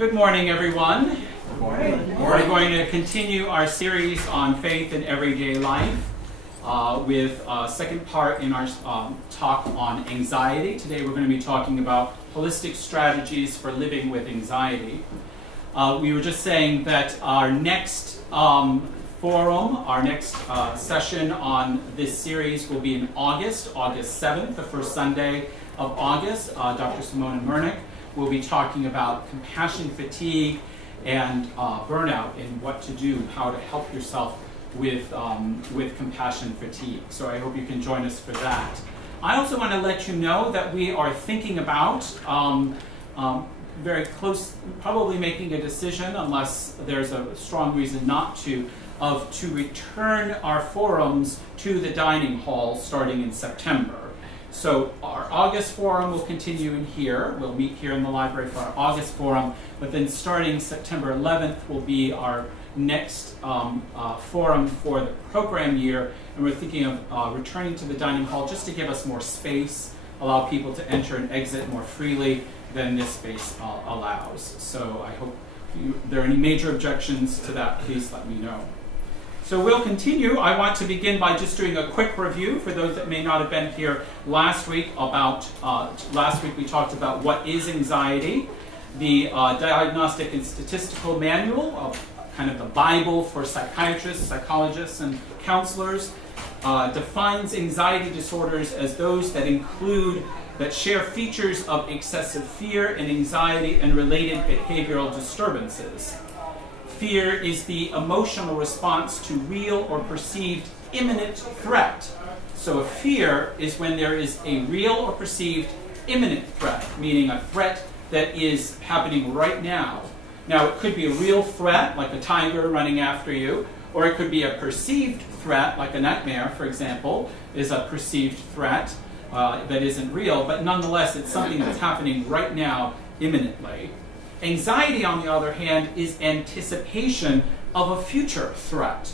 Good morning, everyone. Good morning. We're going to continue our series on faith in everyday life with a second part in our talk on anxiety. Today we're going to be talking about holistic strategies for living with anxiety. We were just saying that our next forum, our next session on this series will be in August 7th, the first Sunday of August. Dr. Simona Murnick will be talking about compassion fatigue and burnout and what to do, how to help yourself with compassion fatigue. So I hope you can join us for that. I also want to let you know that we are thinking about very close, probably making a decision, unless there's a strong reason not to return our forums to the dining hall starting in September. So our August forum will continue in here. We'll meet here in the library for our August forum, but then starting September 11th will be our next forum for the program year, and we're thinking of returning to the dining hall just to give us more space, allow people to enter and exit more freely than this space allows. So I hope if there are any major objections to that, please let me know. So we'll continue. I want to begin by just doing a quick review for those that may not have been here last week about, last week we talked about what is anxiety. The Diagnostic and Statistical Manual, kind of the Bible for psychiatrists, psychologists, and counselors, defines anxiety disorders as those that share features of excessive fear and anxiety and related behavioral disturbances. Fear is the emotional response to real or perceived imminent threat. So a fear is when there is a real or perceived imminent threat, meaning a threat that is happening right now. Now, it could be a real threat, like a tiger running after you, or it could be a perceived threat, like a nightmare, for example, is a perceived threat that isn't real, but nonetheless, it's something that's happening right now, imminently. Anxiety, on the other hand, is anticipation of a future threat.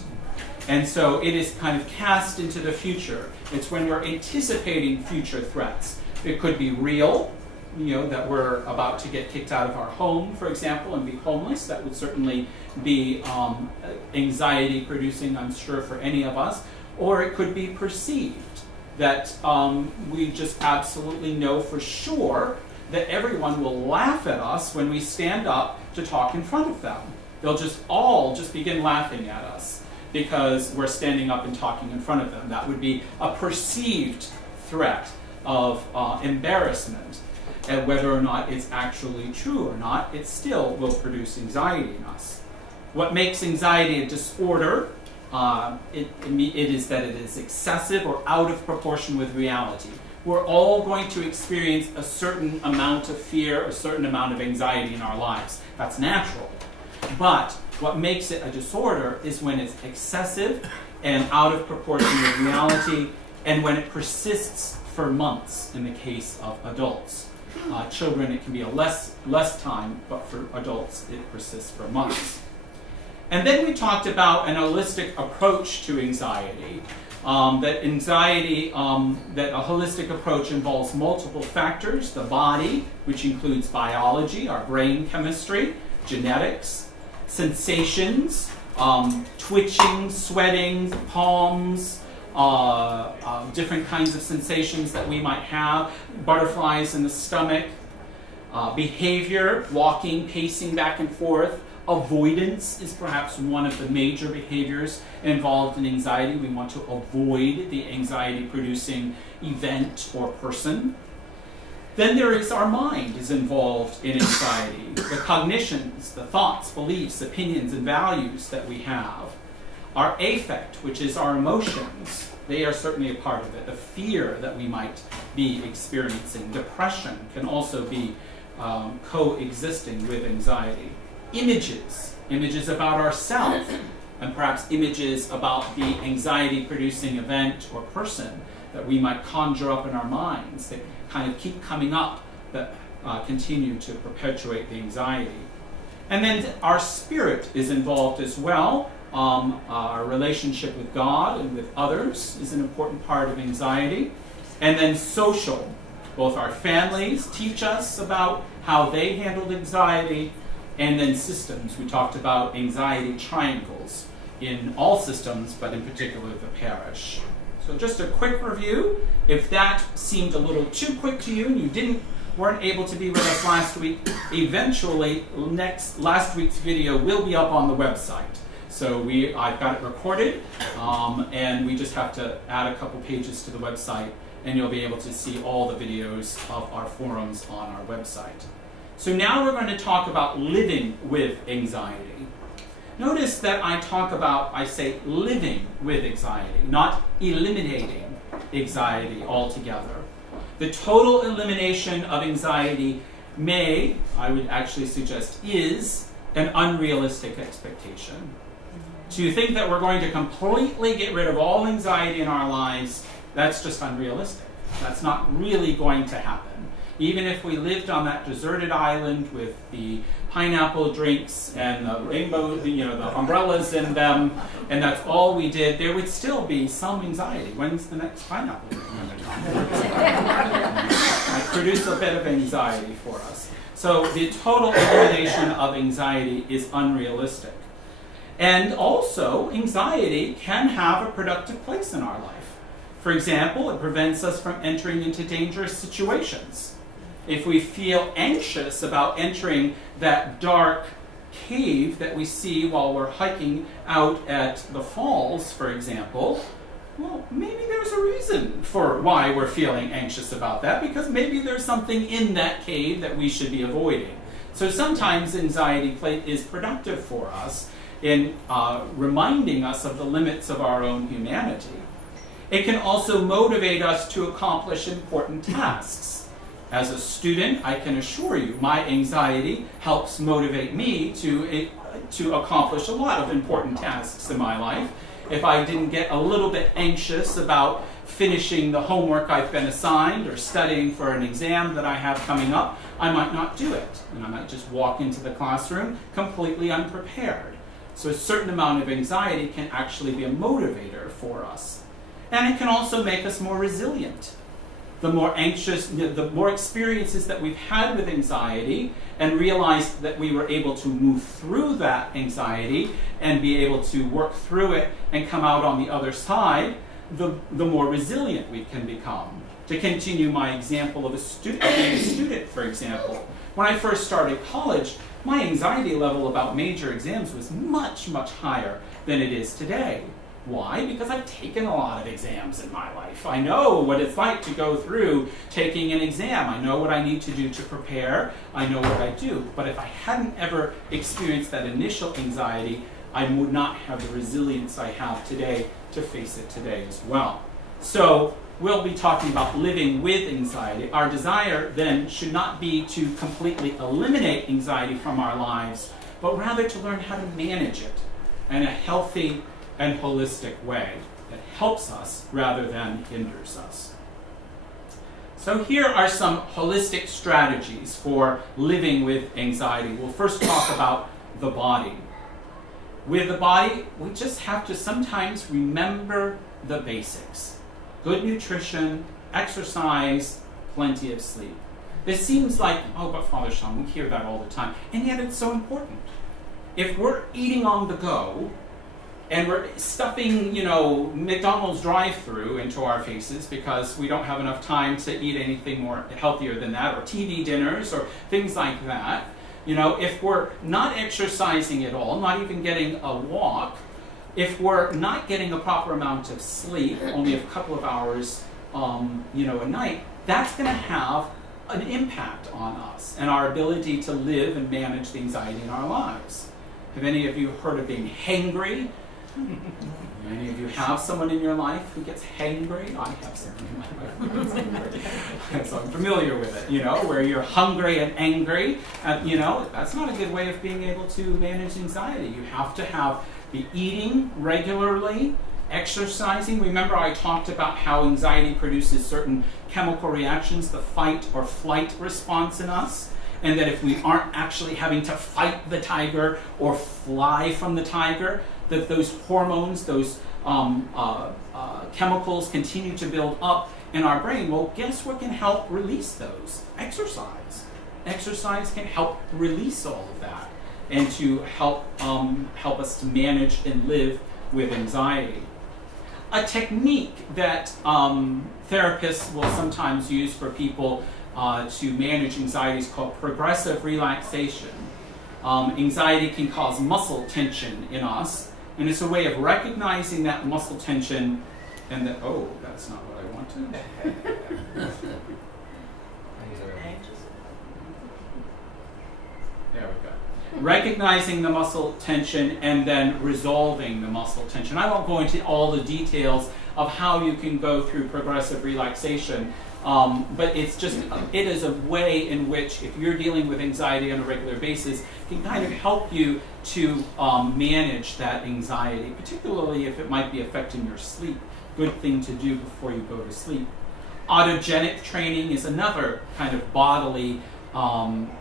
And so it is kind of cast into the future. It's when we're anticipating future threats. It could be real, that we're about to get kicked out of our home, for example, and be homeless. That would certainly be anxiety producing, I'm sure, for any of us. Or it could be perceived, that we just absolutely know for sure that everyone will laugh at us when we stand up to talk in front of them. They'll all begin laughing at us because we're standing up and talking in front of them. That would be a perceived threat of embarrassment. And whether or not it's actually true or not, it still will produce anxiety in us. What makes anxiety a disorder, it is that it is excessive or out of proportion with reality. We're all going to experience a certain amount of fear, a certain amount of anxiety in our lives. That's natural. But what makes it a disorder is when it's excessive and out of proportion with reality, and when it persists for months in the case of adults. Children, it can be a less time, but for adults, it persists for months. And then we talked about an holistic approach to anxiety. That a holistic approach involves multiple factors: the body, which includes biology, our brain chemistry, genetics, sensations, twitching, sweating, palms, different kinds of sensations that we might have, butterflies in the stomach, behavior, walking, pacing back and forth. Avoidance is perhaps one of the major behaviors involved in anxiety. We want to avoid the anxiety-producing event or person. Then there is our mind is involved in anxiety. The cognitions, the thoughts, beliefs, opinions, and values that we have. Our affect, which is our emotions, they are certainly a part of it. The fear that we might be experiencing. Depression can also be coexisting with anxiety. Images about ourselves, and perhaps images about the anxiety-producing event or person that we might conjure up in our minds that kind of keep coming up, that continue to perpetuate the anxiety. And then our spirit is involved as well. Our relationship with God and with others is an important part of anxiety. And then social. Both our families teach us about how they handled anxiety, And then systems, we talked about anxiety triangles in all systems, but in particular the parish. So just a quick review. If that seemed a little too quick to you and you weren't able to be with us last week, eventually last week's video will be up on the website. So I've got it recorded, and we just have to add a couple pages to the website, and you'll be able to see all the videos of our forums on our website. So now we're going to talk about living with anxiety. Notice that I say living with anxiety, not eliminating anxiety altogether. The total elimination of anxiety I would actually suggest, is an unrealistic expectation. To think that we're going to completely get rid of all anxiety in our lives, that's just unrealistic. That's not really going to happen. Even if we lived on that deserted island with the pineapple drinks and the rainbow, the umbrellas in them, and that's all we did, there would still be some anxiety. When's the next pineapple drink going to come? Might produce a bit of anxiety for us. So the total elimination of anxiety is unrealistic. And also, anxiety can have a productive place in our life. For example, it prevents us from entering into dangerous situations. If we feel anxious about entering that dark cave that we see while we're hiking out at the falls, for example, well, maybe there's a reason for why we're feeling anxious about that, because maybe there's something in that cave that we should be avoiding. So sometimes anxiety is productive for us in reminding us of the limits of our own humanity. It can also motivate us to accomplish important tasks. As a student, I can assure you, my anxiety helps motivate me to accomplish a lot of important tasks in my life. If I didn't get a little bit anxious about finishing the homework I've been assigned or studying for an exam that I have coming up, I might not do it. And I might just walk into the classroom completely unprepared. So a certain amount of anxiety can actually be a motivator for us. And it can also make us more resilient. The more anxious, the more experiences that we've had with anxiety and realized that we were able to move through that anxiety and be able to work through it and come out on the other side, the more resilient we can become. To continue my example of being a student, for example, when I first started college, my anxiety level about major exams was much, much higher than it is today. Why? Because I've taken a lot of exams in my life. I know what it's like to go through taking an exam. I know what I need to do to prepare. I know what I do. But if I hadn't ever experienced that initial anxiety, I would not have the resilience I have today to face it today as well. So we'll be talking about living with anxiety. Our desire then should not be to completely eliminate anxiety from our lives, but rather to learn how to manage it in a healthy and holistic way that helps us rather than hinders us. So here are some holistic strategies for living with anxiety. We'll first talk about the body. With the body, we just have to sometimes remember the basics. Good nutrition, exercise, plenty of sleep. This seems like, oh, but Father Sean, we hear that all the time, and yet it's so important. If we're eating on the go, and we're stuffing, McDonald's drive-through into our faces because we don't have enough time to eat anything more healthier than that, or TV dinners, or things like that. If we're not exercising at all, not even getting a walk, if we're not getting a proper amount of sleep, only a couple of hours, a night, that's going to have an impact on us and our ability to live and manage the anxiety in our lives. Have any of you heard of being hangry? Many of you have someone in your life who gets hangry. I have someone in my life who gets hangry. So I'm familiar with it, where you're hungry and angry. That's not a good way of being able to manage anxiety. You have to be eating regularly, exercising. Remember I talked about how anxiety produces certain chemical reactions, the fight or flight response in us. And that if we aren't actually having to fight the tiger or fly from the tiger, that those hormones, those chemicals continue to build up in our brain. Well, guess what can help release those? Exercise. Exercise can help release all of that. and to help us to manage and live with anxiety. A technique that therapists will sometimes use for people to manage anxiety is called progressive relaxation. Anxiety can cause muscle tension in us, and it's a way of recognizing that muscle tension and that, oh, that's not what I wanted. There we go. Recognizing the muscle tension and then resolving the muscle tension. I won't go into all the details of how you can go through progressive relaxation, but it is a way in which, if you're dealing with anxiety on a regular basis, can kind of help you to manage that anxiety, particularly if it might be affecting your sleep. Good thing to do before you go to sleep. Autogenic training is another kind of bodily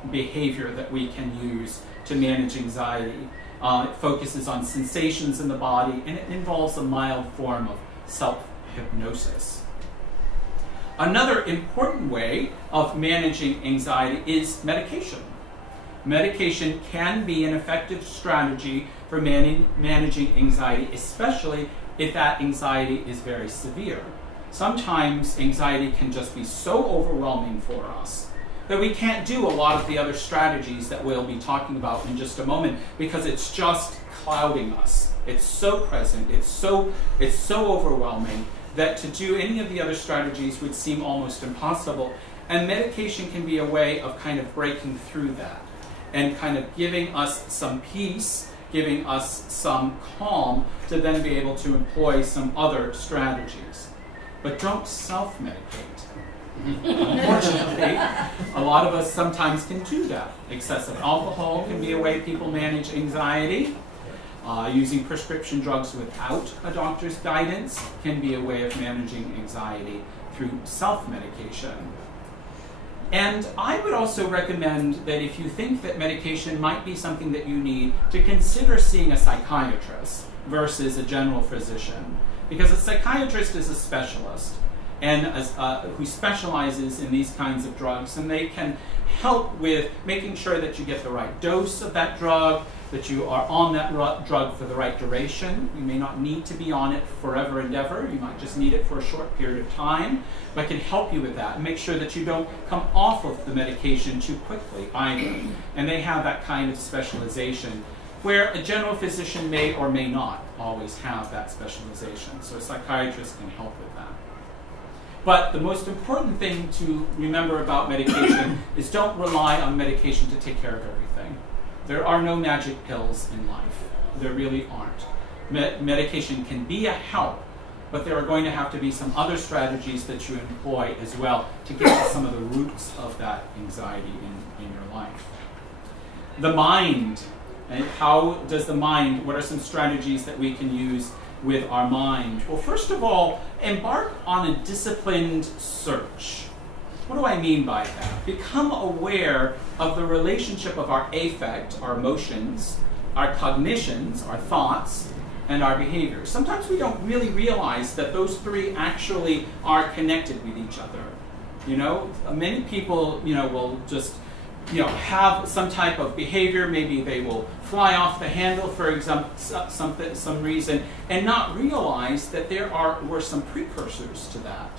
behavior that we can use to manage anxiety. It focuses on sensations in the body, and it involves a mild form of self-hypnosis. Another important way of managing anxiety is medication. Medication can be an effective strategy for managing anxiety, especially if that anxiety is very severe. Sometimes anxiety can just be so overwhelming for us that we can't do a lot of the other strategies that we'll be talking about in just a moment because it's just clouding us. It's so present, it's so overwhelming that to do any of the other strategies would seem almost impossible. And medication can be a way of kind of breaking through that and kind of giving us some peace, giving us some calm to then be able to employ some other strategies. But don't self-medicate. Unfortunately, a lot of us sometimes can do that. Excessive alcohol can be a way people manage anxiety. Using prescription drugs without a doctor's guidance can be a way of managing anxiety through self-medication. And I would also recommend that if you think that medication might be something that you need, to consider seeing a psychiatrist versus a general physician. Because a psychiatrist is a specialist and who specializes in these kinds of drugs, and they can help with making sure that you get the right dose of that drug, that you are on that drug for the right duration. You may not need to be on it forever and ever. You might just need it for a short period of time, but can help you with that and make sure that you don't come off of the medication too quickly either. And they have that kind of specialization where a general physician may or may not always have that specialization. So a psychiatrist can help with that. But the most important thing to remember about medication is don't rely on medication to take care of everything. There are no magic pills in life. There really aren't. Medication can be a help, but there are going to have to be some other strategies that you employ as well to get to some of the roots of that anxiety in your life. The mind. And how does the mind, what are some strategies that we can use with our mind? Well, first of all, embark on a disciplined search. What do I mean by that? Become aware of the relationship of our affect, our emotions, our cognitions, our thoughts, and our behaviors. Sometimes we don't really realize that those three actually are connected with each other. You know, many people, will just have some type of behavior. Maybe they will fly off the handle for example, some reason, and not realize that there were some precursors to that.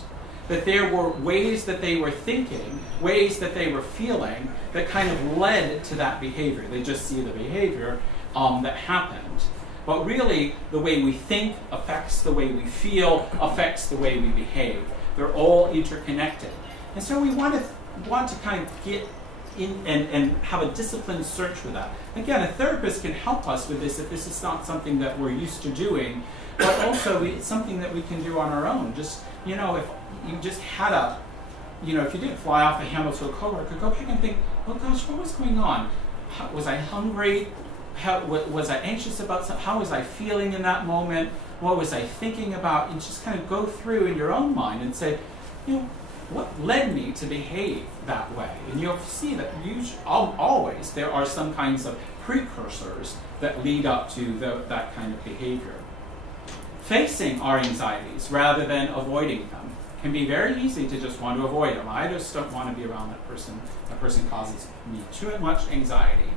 That there were ways that they were thinking, ways that they were feeling that kind of led to that behavior. They just see the behavior that happened. But really, the way we think affects the way we feel, affects the way we behave. They're all interconnected. And so we want to kind of get in and have a disciplined search for that. Again, a therapist can help us with this if this is not something that we're used to doing, but also it's something that we can do on our own. Just, if you just had if you did fly off the handle to a coworker, go back and think, oh gosh, what was going on? Was I hungry? Was I anxious about something? How was I feeling in that moment? What was I thinking about? And just kind of go through in your own mind and say, what led me to behave that way? And you'll see that always there are some kinds of precursors that lead up to that kind of behavior. Facing our anxieties rather than avoiding them can be very easy to just want to avoid them. I just don't want to be around that person. That person causes me too much anxiety.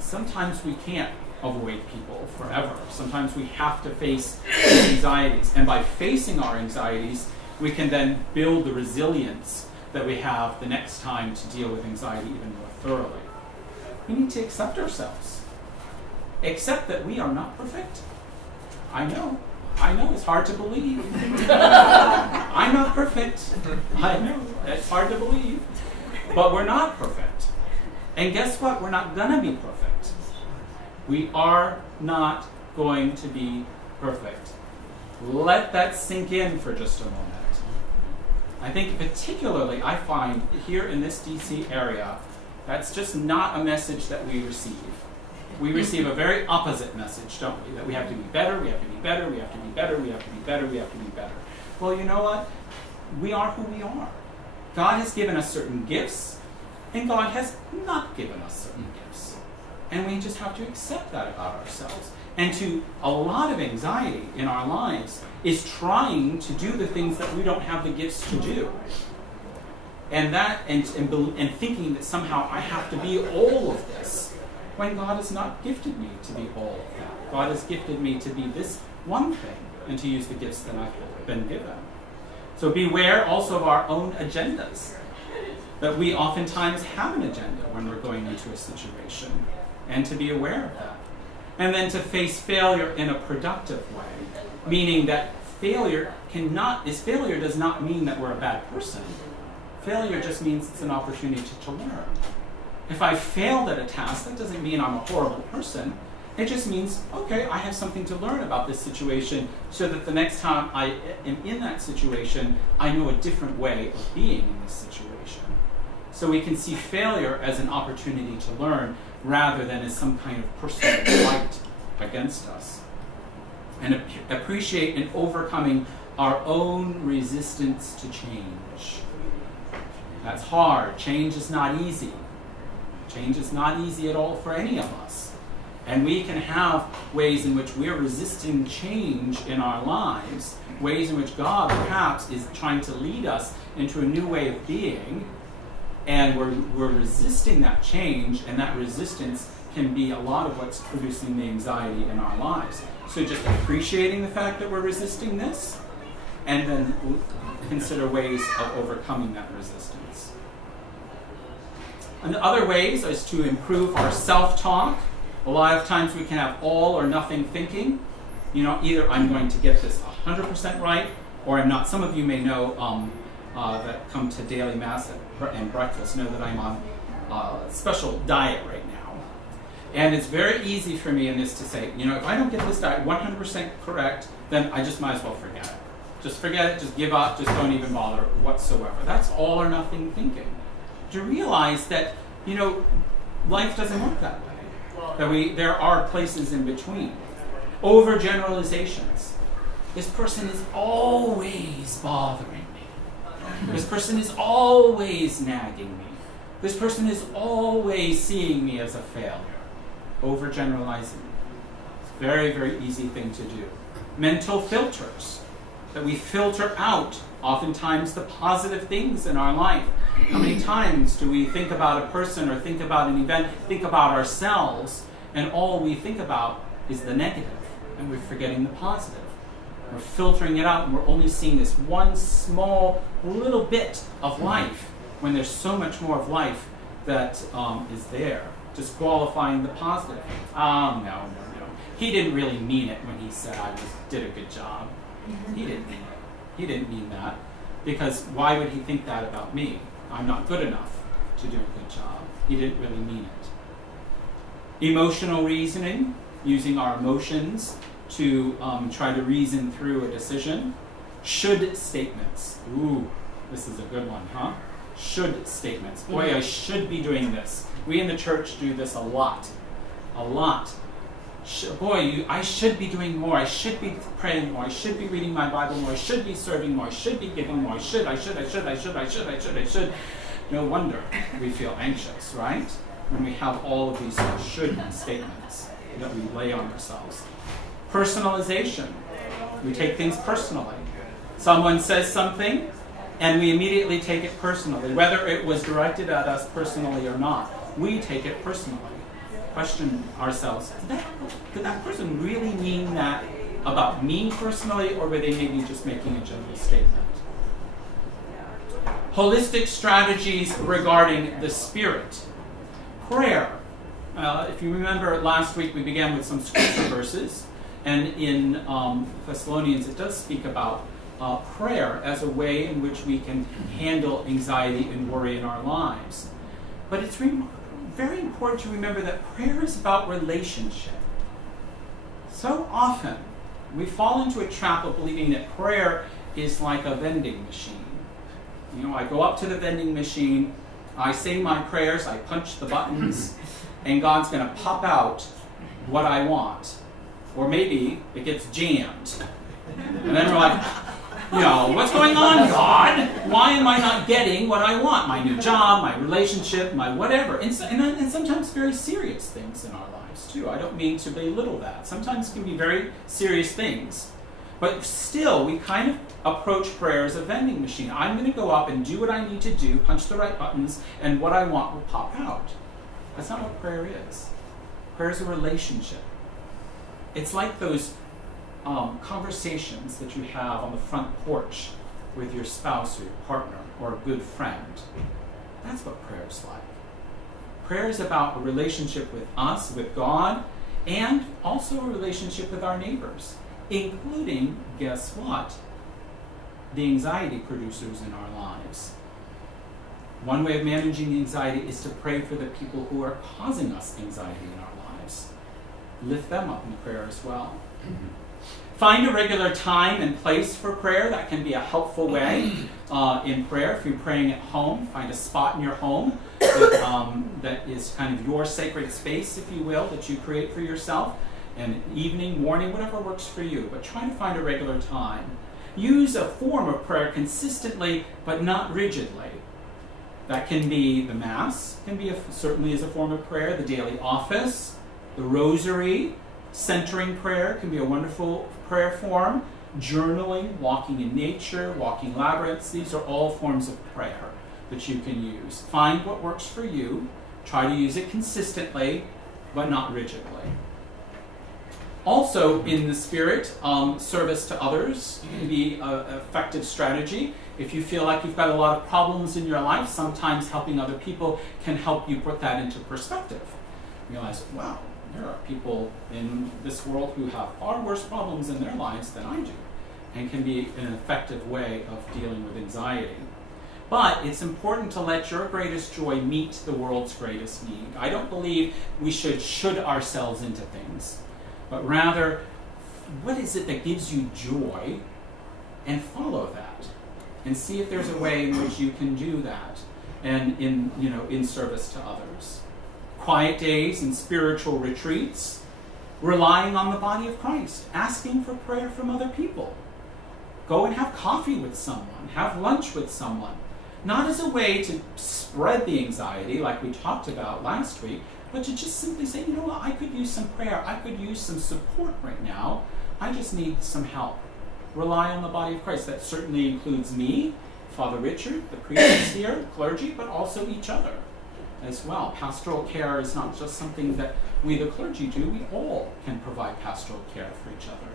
Sometimes we can't avoid people forever. Sometimes we have to face anxieties. And by facing our anxieties, we can then build the resilience that we have the next time to deal with anxiety even more thoroughly. We need to accept ourselves. Accept that we are not perfect. I know it's hard to believe. I'm not perfect. I know, it's hard to believe. But we're not perfect. And guess what? We're not going to be perfect. We are not going to be perfect. Let that sink in for just a moment. I think particularly I find here in this DC area, that's just not a message that we receive. We receive a very opposite message, don't we? That we have to be better, we have to be better, we have to be better, we have to be better, we have to be better. Well, you know what? We are who we are. God has given us certain gifts, and God has not given us certain gifts. And we just have to accept that about ourselves. And to a lot of anxiety in our lives is trying to do the things that we don't have the gifts to do. And thinking that somehow I have to be all of this, when God has not gifted me to be all of that. God has gifted me to be this one thing and to use the gifts that I've been given. So beware also of our own agendas. That we oftentimes have an agenda when we're going into a situation, and to be aware of that. And then to face failure in a productive way, meaning that failure does not mean that we're a bad person. Failure just means it's an opportunity to learn. If I failed at a task, that doesn't mean I'm a horrible person. It just means, okay, I have something to learn about this situation so that the next time I am in that situation, I know a different way of being in this situation. So we can see failure as an opportunity to learn rather than as some kind of personal fight against us. And appreciate and overcoming our own resistance to change. That's hard. Change is not easy. Change is not easy at all for any of us. And we can have ways in which we're resisting change in our lives, ways in which God perhaps is trying to lead us into a new way of being, and we're resisting that change, and that resistance can be a lot of what's producing the anxiety in our lives. So just appreciating the fact that we're resisting this, and then consider ways of overcoming that resistance. And the other ways is to improve our self-talk. A lot of times we can have all or nothing thinking. You know, either I'm going to get this 100% right, or I'm not. Some of you may know that come to daily mass and breakfast know that I'm on a special diet right now. And it's very easy for me in this to say, you know, if I don't get this diet 100% correct, then I just might as well forget it. Just forget it, just give up, just don't even bother whatsoever. That's all or nothing thinking. To realize that, you know, life doesn't work that way. That there are places in between. Overgeneralizations. This person is always bothering me. This person is always nagging me. This person is always seeing me as a failure. Overgeneralizing. It's a very, very easy thing to do. Mental filters. That we filter out oftentimes the positive things in our life. How many times do we think about a person or think about an event, think about ourselves, and all we think about is the negative, and we're forgetting the positive. We're filtering it out, and we're only seeing this one small little bit of life when there's so much more of life that is there. Disqualifying the positive. No. He didn't really mean it when he said I did a good job. He didn't mean it. He didn't mean that. Because why would he think that about me? I'm not good enough to do a good job. He didn't really mean it. Emotional reasoning, using our emotions to try to reason through a decision. Should statements. Ooh, this is a good one, huh? Should statements. Boy, I should be doing this. We in the church do this a lot. A lot. I should be doing more. I should be praying more. I should be reading my Bible more. I should be serving more. I should be giving more. I should. No wonder we feel anxious, right? When we have all of these should statements that we lay on ourselves. Personalization. We take things personally. Someone says something, and we immediately take it personally. Whether it was directed at us personally or not, we take it personally. question ourselves, did that person really mean that about me personally, or were they maybe just making a general statement? Holistic strategies regarding the spirit. Prayer. If you remember last week, we began with some scripture verses, and in Thessalonians it does speak about prayer as a way in which we can handle anxiety and worry in our lives. But it's very important to remember that prayer is about relationship. So often, we fall into a trap of believing that prayer is like a vending machine. You know, I go up to the vending machine, I say my prayers, I punch the buttons, and God's going to pop out what I want. Or maybe it gets jammed. And then we're like, you know, what's going on, God? Why am I not getting what I want? My new job, my relationship, my whatever. And sometimes very serious things in our lives, too. I don't mean to belittle that. Sometimes it can be very serious things. But still, we kind of approach prayer as a vending machine. I'm going to go up and do what I need to do, punch the right buttons, and what I want will pop out. That's not what prayer is. Prayer is a relationship. It's like those conversations that you have on the front porch with your spouse or your partner or a good friend. That's what prayer is like. Prayer is about a relationship with us, with God, and also a relationship with our neighbors, including, guess what? The anxiety producers in our lives. One way of managing anxiety is to pray for the people who are causing us anxiety in our lives. Lift them up in prayer as well. Find a regular time and place for prayer. That can be a helpful way in prayer. If you're praying at home, find a spot in your home that is kind of your sacred space, if you will, that you create for yourself. And evening, morning, whatever works for you. But try to find a regular time. Use a form of prayer consistently, but not rigidly. That can be the Mass, can be certainly as a form of prayer, the daily office, the Rosary, centering prayer can be a wonderful prayer form, journaling, walking in nature, walking labyrinths. These are all forms of prayer that you can use. Find what works for you. Try to use it consistently, but not rigidly. Also, in the spirit, service to others can be an effective strategy. If you feel like you've got a lot of problems in your life, sometimes helping other people can help you put that into perspective. Realize, wow, there are people in this world who have far worse problems in their lives than I do, and can be an effective way of dealing with anxiety. But it's important to let your greatest joy meet the world's greatest need. I don't believe we should ourselves into things, but rather, what is it that gives you joy, and follow that, and see if there's a way in which you can do that, and in service to others. Quiet days and spiritual retreats, relying on the body of Christ, asking for prayer from other people. Go and have coffee with someone, have lunch with someone. Not as a way to spread the anxiety like we talked about last week, but to just simply say, you know what, I could use some prayer, I could use some support right now, I just need some help. Rely on the body of Christ. That certainly includes me, Father Richard, the priests here, clergy, but also each other as well. Pastoral care is not just something that we, the clergy, do. We all can provide pastoral care for each other.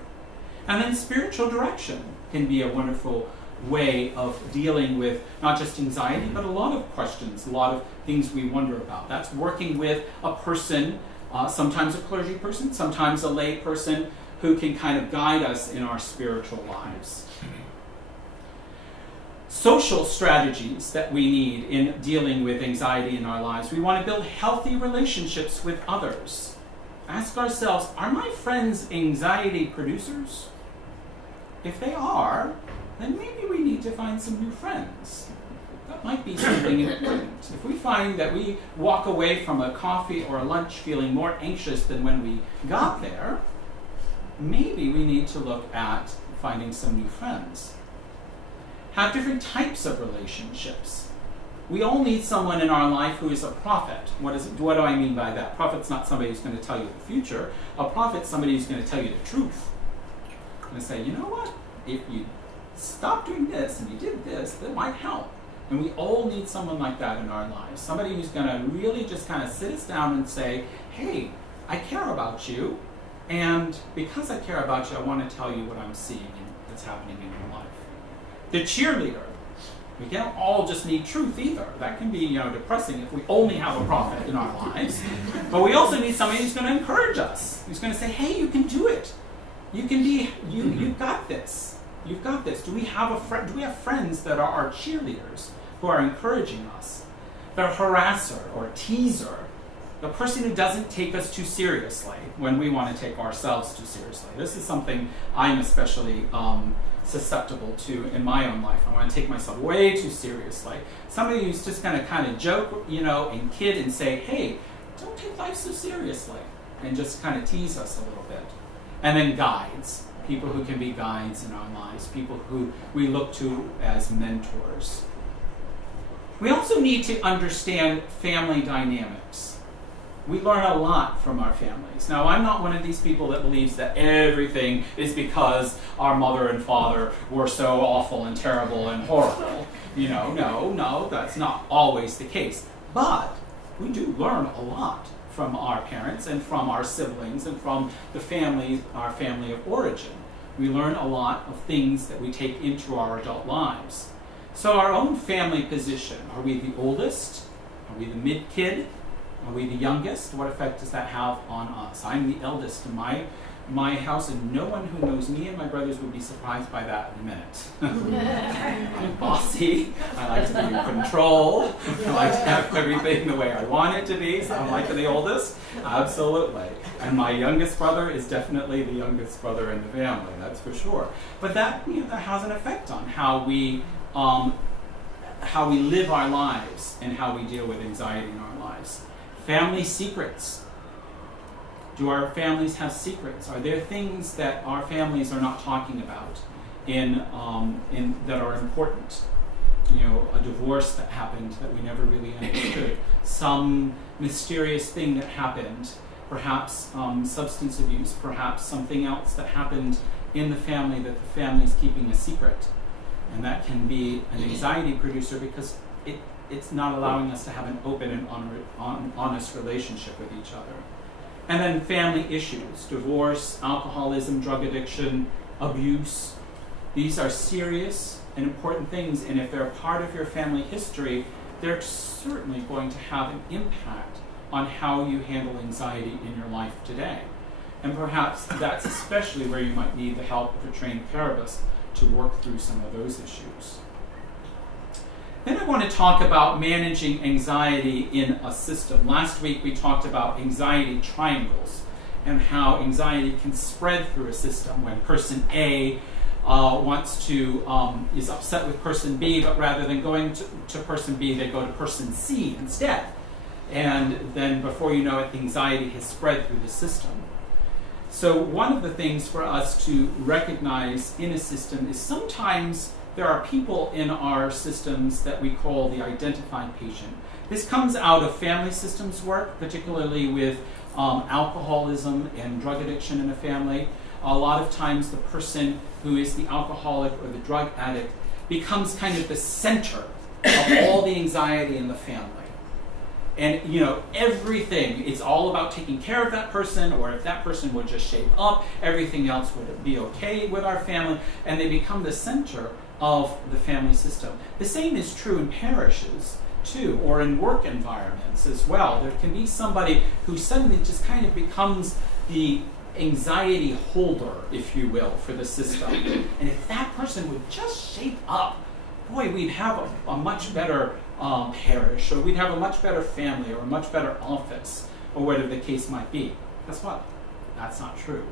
And then spiritual direction can be a wonderful way of dealing with not just anxiety, but a lot of questions, a lot of things we wonder about. That's working with a person, sometimes a clergy person, sometimes a lay person, who can kind of guide us in our spiritual lives. Social strategies that we need in dealing with anxiety in our lives. We want to build healthy relationships with others. Ask ourselves, are my friends anxiety producers? If they are, then maybe we need to find some new friends. That might be something important. If we find that we walk away from a coffee or a lunch feeling more anxious than when we got there, maybe we need to look at finding some new friends. Have different types of relationships. We all need someone in our life who is a prophet. What do I mean by that? Prophet's not somebody who's going to tell you the future. A prophet's somebody who's going to tell you the truth. And say, you know what? If you stop doing this and you did this, that might help. And we all need someone like that in our lives. Somebody who's going to really just kind of sit us down and say, hey, I care about you, and because I care about you, I want to tell you what I'm seeing and that's happening in your life. The cheerleader. We don't all just need truth either. That can be, depressing if we only have a prophet in our lives. But we also need somebody who's going to encourage us. Who's going to say, hey, you can do it. You can be, you've got this. You've got this. Do we have friends that are our cheerleaders who are encouraging us? The harasser or teaser, the person who doesn't take us too seriously when we want to take ourselves too seriously. This is something I'm especially susceptible to in my own life. I want to take myself way too seriously. Somebody who's just going to kind of joke, and kid and say, hey, don't take life so seriously, and just kind of tease us a little bit. And then guides, people who can be guides in our lives, people who we look to as mentors. We also need to understand family dynamics. We learn a lot from our families. Now, I'm not one of these people that believes that everything is because our mother and father were so awful and terrible and horrible. No, that's not always the case. But we do learn a lot from our parents and from our siblings and from our family of origin. We learn a lot of things that we take into our adult lives. So our own family position, are we the oldest? Are we the mid-kid? Are we the youngest? What effect does that have on us? I'm the eldest in my house, and no one who knows me and my brothers would be surprised by that in a minute. I'm bossy. I like to be in control. I like to have everything the way I want it to be. So I'm like the oldest. Absolutely. And my youngest brother is definitely the youngest brother in the family. That's for sure. But that that has an effect on how we live our lives and how we deal with anxiety in our lives. Family secrets. Do our families have secrets? Are there things that our families are not talking about that are important? A divorce that happened that we never really understood. Some mysterious thing that happened. Perhaps substance abuse. Perhaps something else that happened in the family that the family's keeping a secret. And that can be an anxiety producer because it's not allowing us to have an open and honest relationship with each other. And then family issues, divorce, alcoholism, drug addiction, abuse. These are serious and important things, and if they're a part of your family history, they're certainly going to have an impact on how you handle anxiety in your life today. And perhaps that's especially where you might need the help of a trained therapist to work through some of those issues. Then I want to talk about managing anxiety in a system. Last week we talked about anxiety triangles and how anxiety can spread through a system when person A is upset with person B, but rather than going to person B, they go to person C instead. And then before you know it, anxiety has spread through the system. So one of the things for us to recognize in a system is sometimes there are people in our systems that we call the identified patient. This comes out of family systems work, particularly with alcoholism and drug addiction in a family. A lot of times the person who is the alcoholic or the drug addict becomes kind of the center of all the anxiety in the family. And everything, it's all about taking care of that person, or if that person would just shape up, everything else would be okay with our family, and they become the center of the family system. The same is true in parishes too, or in work environments as well. There can be somebody who suddenly just kind of becomes the anxiety holder, if you will, for the system. And if that person would just shape up, boy, we'd have a much better parish, or we'd have a much better family, or a much better office, or whatever the case might be. Guess what? That's not true.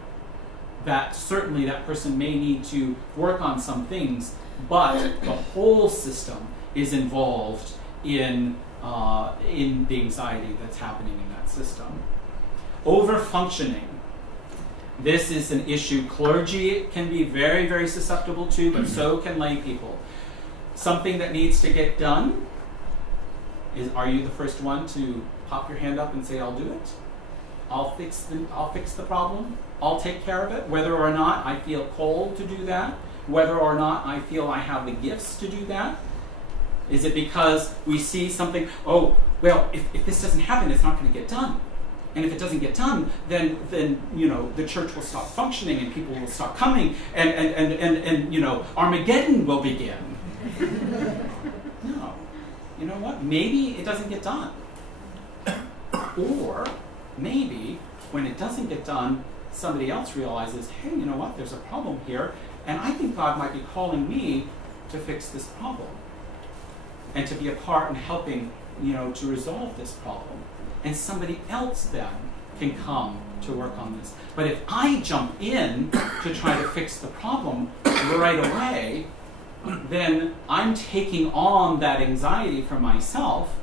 That certainly that person may need to work on some things, but the whole system is involved in the anxiety that's happening in that system. Overfunctioning. This is an issue clergy can be very, very susceptible to, but so can lay people. Something that needs to get done are you the first one to pop your hand up and say, I'll do it? I'll fix the problem. I'll take care of it, whether or not I feel called to do that, whether or not I feel I have the gifts to do that. Is it because we see something, oh, well, if this doesn't happen, it's not going to get done? And if it doesn't get done, then you know, the church will stop functioning and people will stop coming and you know, Armageddon will begin. No. You know what? Maybe it doesn't get done. Or maybe when it doesn't get done, somebody else realizes, hey, you know what? There's a problem here, and I think God might be calling me to fix this problem and to be a part in helping, you know, to resolve this problem. And somebody else then can come to work on this. But if I jump in to try to fix the problem right away, then I'm taking on that anxiety for myself,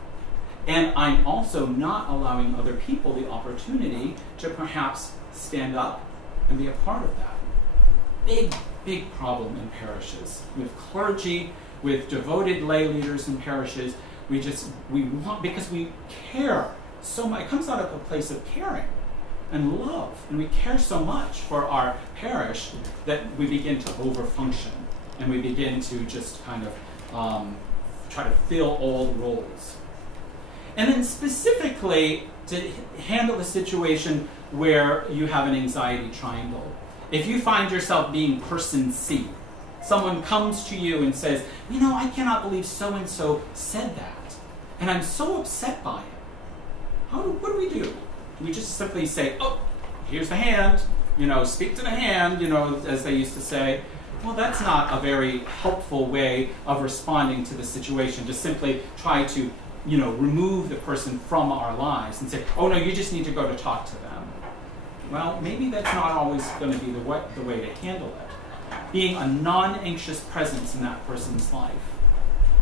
and I'm also not allowing other people the opportunity to perhaps stand up and be a part of that. Big, big problem in parishes, with clergy, with devoted lay leaders in parishes. We want, because we care so much. It comes out of a place of caring and love, and we care so much for our parish that we begin to overfunction, and we begin to just kind of try to fill all the roles. And then specifically to handle a situation where you have an anxiety triangle. If you find yourself being person C, someone comes to you and says, you know, I cannot believe so-and-so said that, and I'm so upset by it. What do we do? Do we just simply say, oh, here's the hand, you know, speak to the hand, you know, as they used to say? Well, that's not a very helpful way of responding to the situation, to simply try to, you know, remove the person from our lives and say, oh no, you just need to go to talk to them. Well, maybe that's not always going to be the way to handle it. Being a non-anxious presence in that person's life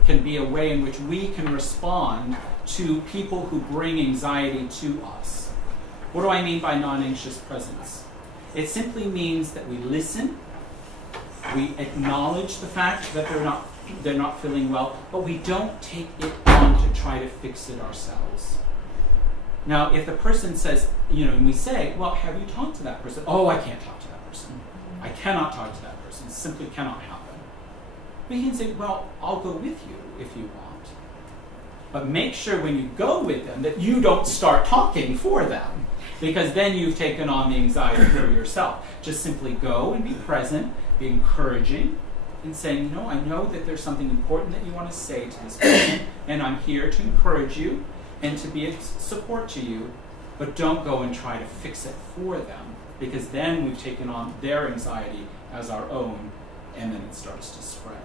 can be a way in which we can respond to people who bring anxiety to us. What do I mean by non-anxious presence? It simply means that we listen, we acknowledge the fact that they're not feeling well, but we don't take it on to try to fix it ourselves. Now, if the person says, you know, and we say, well, have you talked to that person? Oh, I can't talk to that person. I cannot talk to that person. It simply cannot happen. We can say, well, I'll go with you if you want. But make sure when you go with them that you don't start talking for them, because then you've taken on the anxiety for yourself. Just simply go and be present, be encouraging, and saying, you know, I know that there's something important that you want to say to this person, and I'm here to encourage you and to be a support to you, but don't go and try to fix it for them, because then we've taken on their anxiety as our own, and then it starts to spread.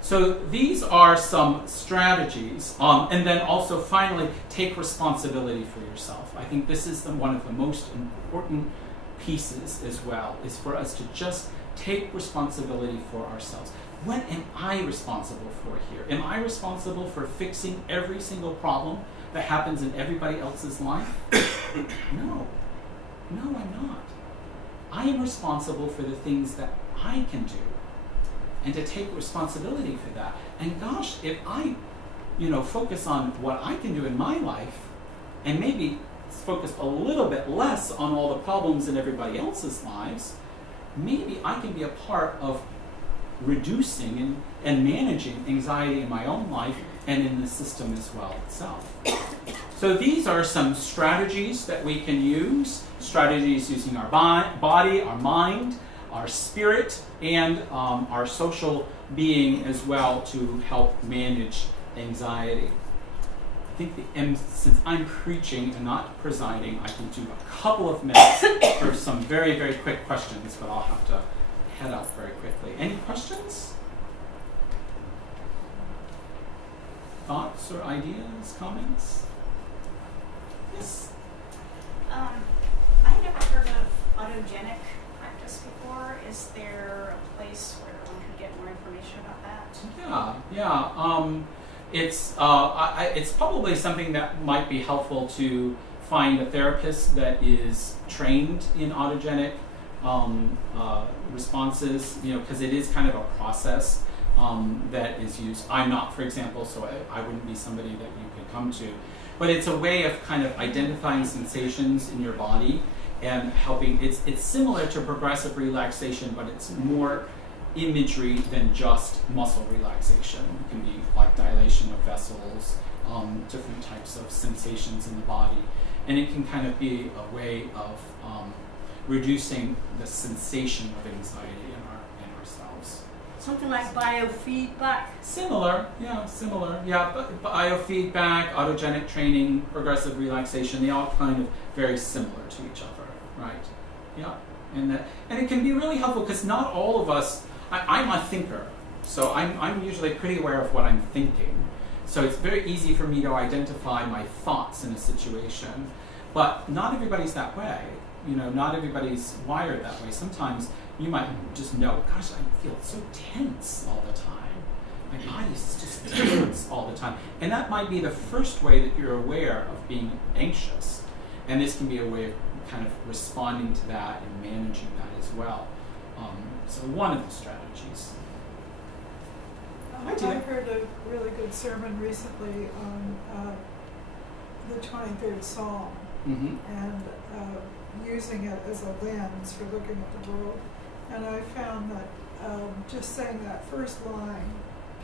So these are some strategies, and then also finally, take responsibility for yourself. I think this is one of the most important pieces as well, is for us to just take responsibility for ourselves. What am I responsible for here? Am I responsible for fixing every single problem that happens in everybody else's life? No. No, I'm not. I am responsible for the things that I can do, and to take responsibility for that. And gosh, if I, you know, focus on what I can do in my life, and maybe focus a little bit less on all the problems in everybody else's lives, maybe I can be a part of reducing and managing anxiety in my own life and in the system as well itself. So these are some strategies that we can use, strategies using our body, our mind, our spirit, and our social being as well to help manage anxiety. I think since I'm preaching and not presiding, I can do a couple of minutes for some very, very quick questions, but I'll have to head out very quickly. Any questions? Thoughts or ideas, comments? Yes? I had never heard of autogenic practice before. Is there a place where one could get more information about that? Yeah. It's probably something that might be helpful to find a therapist that is trained in autogenic responses, you know, because it is kind of a process that is used. I'm not, for example, so I wouldn't be somebody that you could come to. But it's a way of kind of identifying sensations in your body and helping. It's similar to progressive relaxation, but it's more imagery than just muscle relaxation. It can be like dilation of vessels, different types of sensations in the body. and it can kind of be a way of reducing the sensation of anxiety in ourselves. Something like biofeedback? Similar, yeah, similar. Yeah, but biofeedback, autogenic training, progressive relaxation, they all kind of very similar to each other, right? Yeah, and it can be really helpful because not all of us, I'm a thinker, so I'm usually pretty aware of what I'm thinking. So it's very easy for me to identify my thoughts in a situation, but not everybody's that way. You know, not everybody's wired that way. Sometimes you might just know, gosh, I feel so tense all the time. My body's just tense all the time. And that might be the first way that you're aware of being anxious. And this can be a way of kind of responding to that and managing that as well. So one of the strategies. I heard a really good sermon recently on the 23rd Psalm, and using it as a lens for looking at the world. And I found that just saying that first line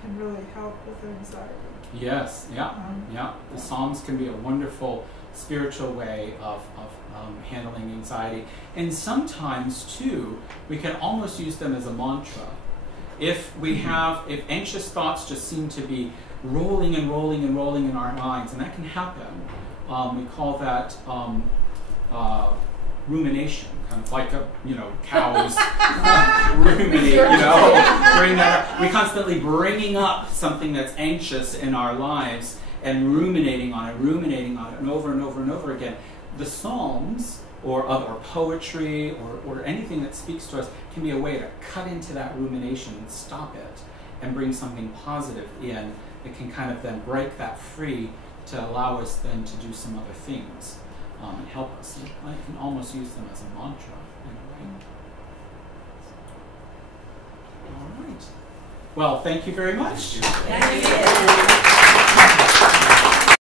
can really help with anxiety. Yes, yeah. The Psalms can be a wonderful spiritual way of handling anxiety. And sometimes, too, we can almost use them as a mantra. If anxious thoughts just seem to be rolling and rolling and rolling in our minds, and that can happen, we call that rumination, kind of like cows ruminate, bring that up. We're constantly bringing up something that's anxious in our lives and ruminating on it and over and over and over again. The Psalms or other poetry or anything that speaks to us can be a way to cut into that rumination and stop it and bring something positive in. It can kind of then break that free to allow us then to do some other things and help us. I can almost use them as a mantra in a way. All right. Well, thank you very much. Thank you.